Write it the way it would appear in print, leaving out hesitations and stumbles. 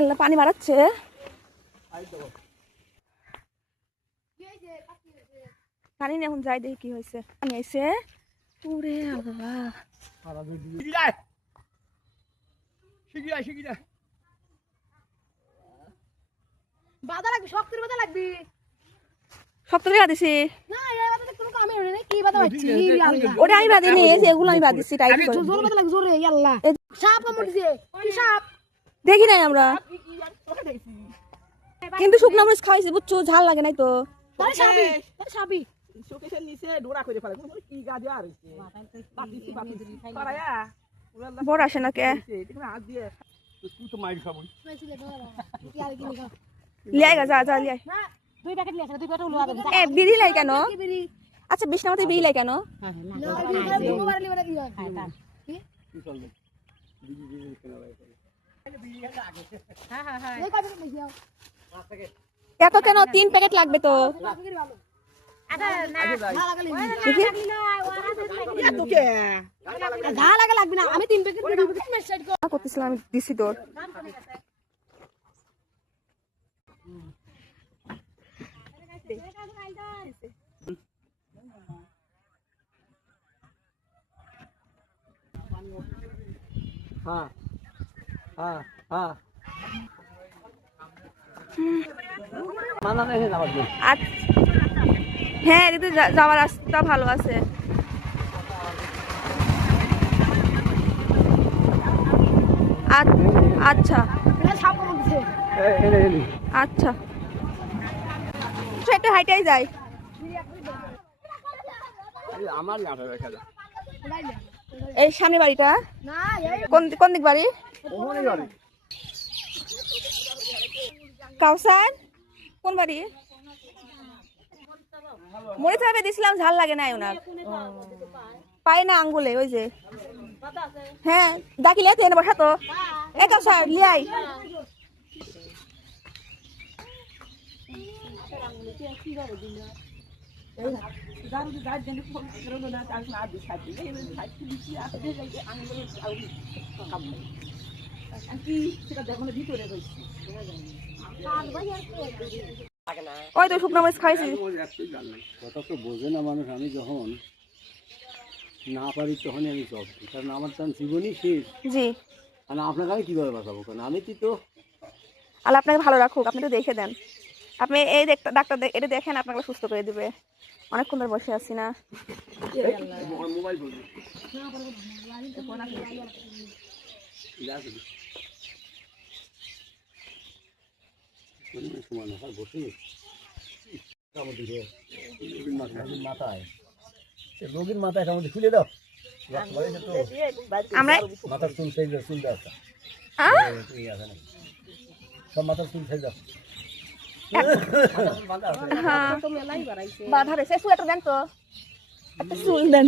আল্লাহ পানি বাড়াচ্ছে। পানি এখন যাই দেখি কি হয়েছে। পানি আইছে পুরে আল্লাহ বাধা লাগবে, শক্তের বাধা লাগবে। শক্ত করে দিছি না এই বাধা কোনো কামে হলো না। কি বাধা হচ্ছে আল্লাহ? ওটা আমি বাঁধিনি, এগুলো আমি বাঁধিছি টাইট করে। জোরে বাধা লাগবে, জোরে আল্লাহ। সাপ কামড় দিছে। কি সাপ? দেখি নাই আমরা, কিন্তু শুকনো মরিচ খাইছি বুঝছো, ঝাল লাগে নাই তো। তারে সাপি, তারে সাপি। শোকেশের নিচে ডোরা করে ফেলে কি গাজা আর বড় আসে না কে হাত দিয়ে তুই তো মাইর খাবো লিয়াই গা, যা যা লিয়াই। না দুই প্যাকেট নিয়ে আসে, দুই প্যাকেট উলো আবে। এ বিড়ি লাই কেন? আচ্ছা বিষ্ণামতে বিড়ি লাই কেন? না বিড়ি দুবার লিবারে কি হয়? কি চলবে বিড়ি বিড়ি কেন ভাই হ্যাঁ এই কয় প্যাকেট নিয়ে যাও? এত কেন? 3 প্যাকেট লাগবে তো। আচ্ছা না দেখি ঝাল লাগা লাগবে না। আমি 3 প্যাকেট দিব, তুমি সাইড কর। করতেছিলাম আমি, দিছি তোর। হ্যাঁ হ্যাঁ হ্যাঁ মানা নেই যাবার জন্য। হ্যাঁ এদিকে যাওয়ার রাস্তা ভালো আছে। আচ্ছা এটা সাপ কামড় দিছে। আচ্ছা একটু হাইটাই যাই। আমার না দেখা যায় এই সামনে বাড়িটা না এই কোন দিক বাড়ি? ওমনি বাড়ি কাউসার কোন বাড়ি? মরিচ ভাবে দিছিলাম, ঝাল লাগে না ওনার, পায় না আঙ্গুলে। ওই যে হ্যাঁ ডাকিলে এনে বসা তো। এ কাউসার লিয়াই। ওই তো শুকনো মরিচ খাইছি। কথা তো বোঝে না মানুষ। আমি যখন না পারি তখনই আমি জব দিই, কারণ আমার চান জীবনই শেষ। জি আর আপনাকে আমি কীভাবে বাঁচাবো? কারণ আমি তো আল্লাহ আপনাকে ভালো রাখুক, আপনি তো দেখে দেন। আপনি এই ডাক্তার এটা দেখেন, আপনাকে সুস্থ করে দিবে। অনেকক্ষণ ধরে বসে আছি না। মোবাইল বসে মাথায় রোগীর মাথায় কামড় খুলে দাও। আমরা মাথার চুল সেই চুল দাও, সব মাথার চুল সেই দাও। বাধা রয়েছে, চুল একটা দেন তো, একটা চুল দেন।